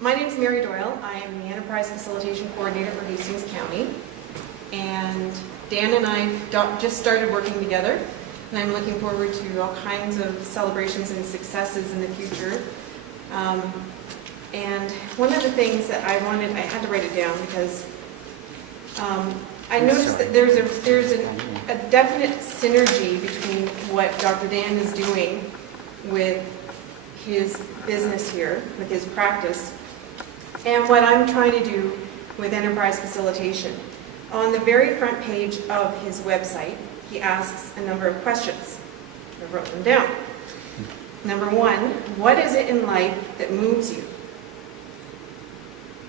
My name is Mary Doyle. I am the Enterprise Facilitation Coordinator for Hastings County. And Dan and I just started working together, and I'm looking forward to all kinds of celebrations and successes in the future. And one of the things that I had to write it down because I noticed that there's a definite synergy between what Dr. Dan is doing with his business here, with his practice, and what I'm trying to do with enterprise facilitation. On the very front page of his website, he asks a number of questions. I wrote them down. Number one, what is it in life that moves you?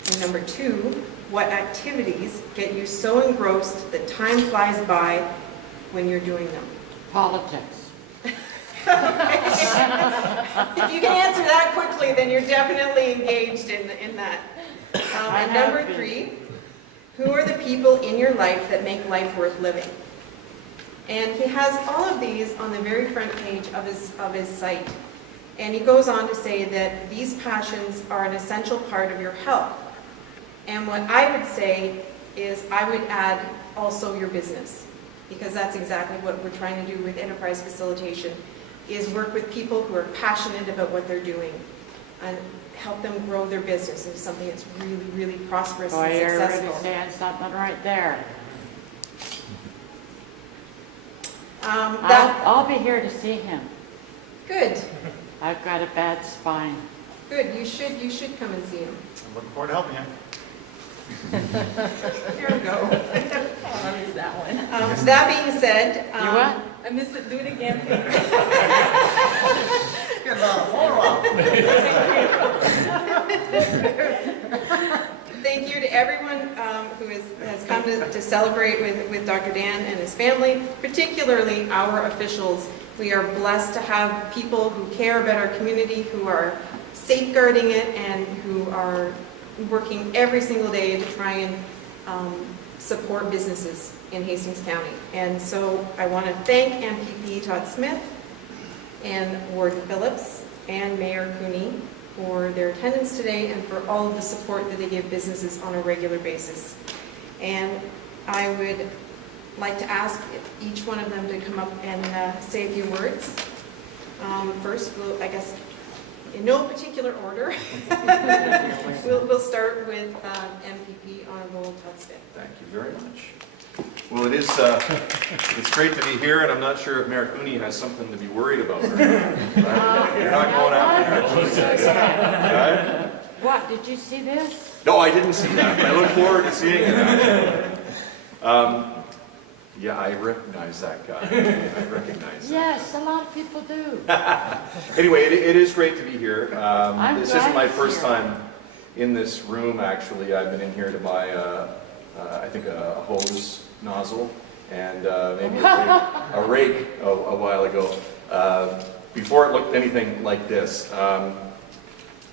And number two, what activities get you so engrossed that time flies by when you're doing them? Politics. If you can answer that quickly, then you're definitely engaged in that. And number three, who are the people in your life that make life worth living? And he has all of these on the very front page of his site. And he goes on to say that these passions are an essential part of your health. And what I would say is I would add also your business, because that's exactly what we're trying to do with enterprise facilitation, is work with people who are passionate about what they're doing and help them grow their business into something that's really, really prosperous and successful. You're saying something right there. I'll be here to see him. Good. I've got a bad spine. Good. You should come and see him. I'm looking forward to helping you. There we go. I missed that one. That being said, You what? I missed it. Do it again, please. Get another photo out. thank you to everyone who has come to celebrate with Dr. Dan and his family, particularly our officials. We are blessed to have people who care about our community, who are safeguarding it, and who are working every single day to try and support businesses in Hastings County. And so I want to thank MPP Todd Smith and Warden Phillips and Mayor Cooney for their attendance today and for all of the support that they give businesses on a regular basis. And I would like to ask each one of them to come up and say a few words. First, I guess, in no particular order, we'll start with MPP Honorable Todd Smith. Thank you very much. Well, it's great to be here, and I'm not sure if Mayor Cooney has something to be worried about. Right? You're not going out there. What, did you see this? No, I didn't see that, but I look forward to seeing it, actually. Yeah, I recognize that guy. I recognize that. Yes, a lot of people do. Anyway, it is great to be here. This glad isn't my you're first here. time in this room, actually. I've been in here to buy, I think, a hose nozzle and maybe a rake a while ago, before it looked anything like this.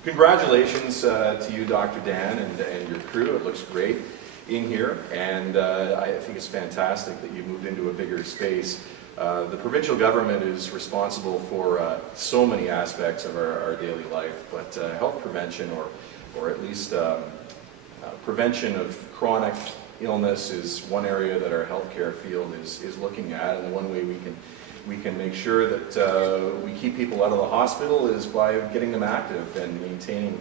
Congratulations to you, Dr. Dan, and your crew. It looks great in here, and I think it's fantastic that you moved into a bigger space. The provincial government is responsible for so many aspects of our daily life, but health prevention, or at least prevention of chronic illness, is one area that our healthcare field is looking at, and the one way we can make sure that we keep people out of the hospital is by getting them active and maintaining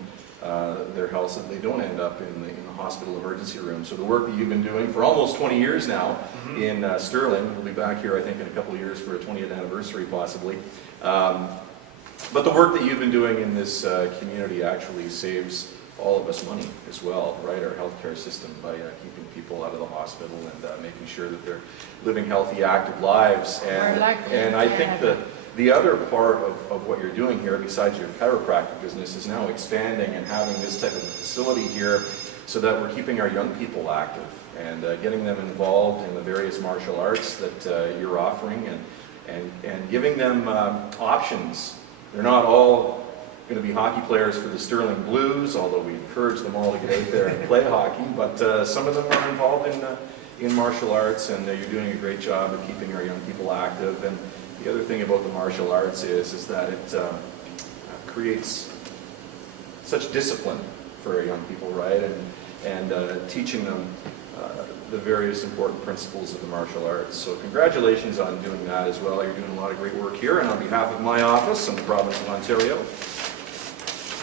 their health so that they don't end up in the hospital emergency room. So the work that you've been doing for almost 20 years now in Stirling, we'll be back here I think in a couple of years for a 20th anniversary possibly, but the work that you've been doing in this community actually saves all of us money as well, right? Our healthcare system, by keeping people out of the hospital and making sure that they're living healthy, active lives. And I think that the other part of what you're doing here, besides your chiropractic business, is now expanding and having this type of a facility here so that we're keeping our young people active and getting them involved in the various martial arts that you're offering and giving them options. They're not all going to be hockey players for the Stirling Blues, although we encourage them all to get out there and play hockey, but some of them are involved in martial arts, and you're doing a great job of keeping our young people active. And the other thing about the martial arts is that it creates such discipline for our young people, right? And teaching them the various important principles of the martial arts. So congratulations on doing that as well. You're doing a lot of great work here, and on behalf of my office and the province of Ontario,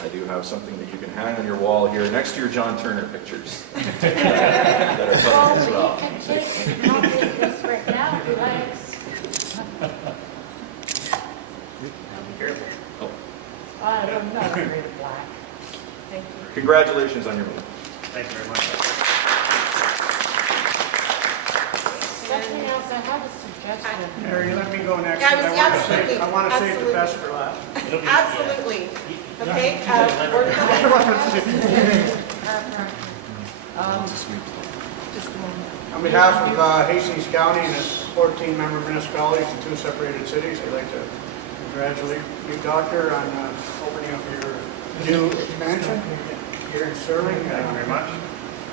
I do have something that you can hang on your wall here next to your John Turner pictures that are coming as well. Well, you can take a copy of this right now, relax. Be careful. Oh. I don't know, red or black. Thank you. Congratulations on your move. Thank you very much. Something else, I have a suggestion. Mary, let me go next. Yeah, absolutely, I want to save the absolutely. best for last. Absolutely. Okay, just a moment. On behalf of Hastings County and its 14-member municipalities and 2 separated cities, I'd like to congratulate you, Doctor, on opening up your new expansion here in Stirling. Thank you very much.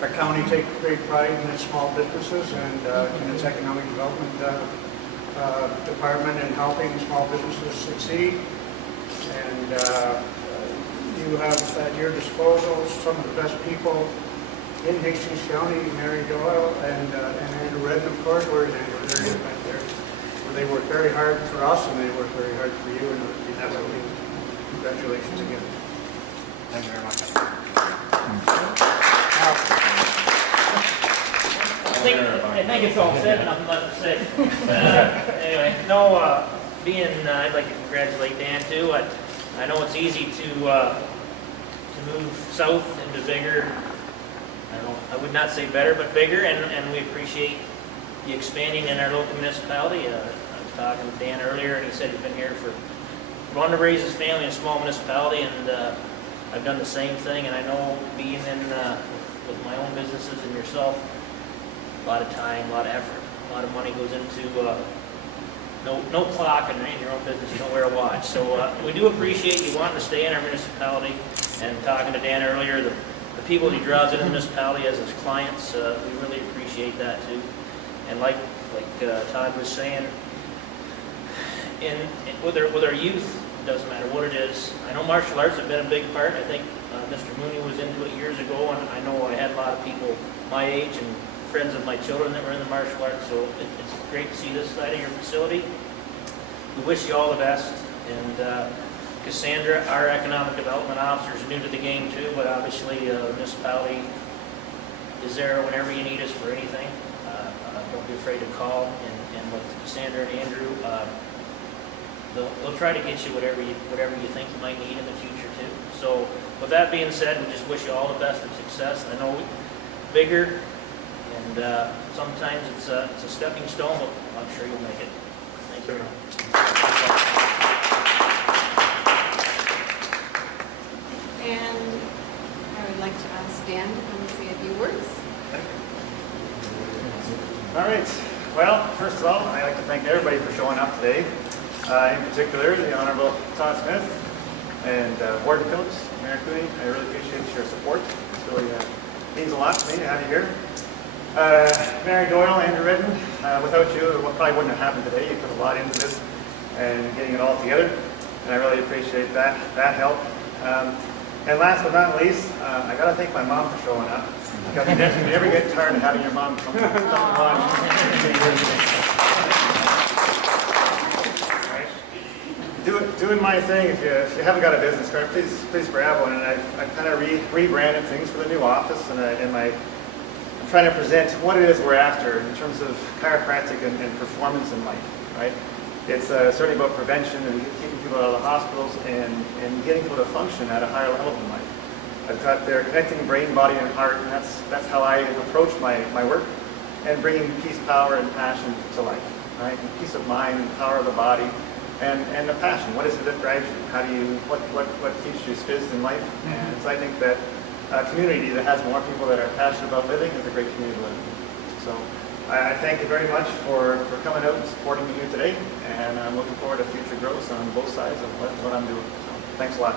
Our county takes great pride in its small businesses and in its economic development department and helping small businesses succeed. And you have at your disposal some of the best people in Hastings County, Mary Doyle and Andrew Redden, of course. Where's Andrew? There he is back there. Well, they work very hard for us and they work very hard for you, and absolutely congratulations again. Thank you very much. I think it's all said, nothing left to say. Anyway, I'd like to congratulate Dan too. I know it's easy to move south into bigger, I would not say better, but bigger, and we appreciate the expanding in our local municipality. I was talking with Dan earlier, and he said he's been here wanting to raise his family in a small municipality, and I've done the same thing, and I know being in with my own businesses and yourself, a lot of time, a lot of effort, a lot of money goes into no clock, and in your own business you don't wear a watch. So we do appreciate you wanting to stay in our municipality, and talking to Dan earlier, the people he draws in the municipality as his clients, we really appreciate that too. And like Todd was saying, with our youth, it doesn't matter what it is. I know martial arts have been a big part. I think Mr. Mooney was into it years ago, and I know I had a lot of people my age and friends of my children that were in the martial arts, so it's great to see this side of your facility. We wish you all the best, and Cassandra, our economic development officer, is new to the game too, but obviously the municipality is there whenever you need us for anything. Don't be afraid to call, and with Cassandra and Andrew, they'll try to get you whatever you think you might need in the future too. So with that being said, we just wish you all the best of success. I know bigger, and sometimes it's a stepping stone, but I'm sure you'll make it. Thank you. And I would like to ask Dan to come and say a few words. All right. Well, first of all, I'd like to thank everybody for showing up today. In particular, the Honorable Todd Smith and Warden Phillips, Mayor Cooney. I really appreciate your support. It really means a lot to me to have you here. Mary Doyle, Andrew Redden, without you, it probably wouldn't have happened today. You put a lot into this and getting it all together, and I really appreciate that help. And last but not least, I got to thank my mom for showing up. Because you never get tired of having your mom come on. Doing my thing. If you haven't got a business card, please grab one. And I've kind of rebranded things for the new office, and I'm trying to present what it is we're after in terms of chiropractic and performance in life. Right? It's certainly about prevention and keeping people out of the hospitals and getting people to function at a higher level in life. I've got there connecting brain, body, and heart, and that's how I approach my work, and bringing peace, power, and passion to life. Right? And peace of mind, and power of the body, and the passion. What is it that drives you? How do you what keeps you spizzed in life? And so I think that a community that has more people that are passionate about living is a great community to live in. So I thank you very much for coming out and supporting me here today, and I'm looking forward to future growth on both sides of what I'm doing. So thanks a lot.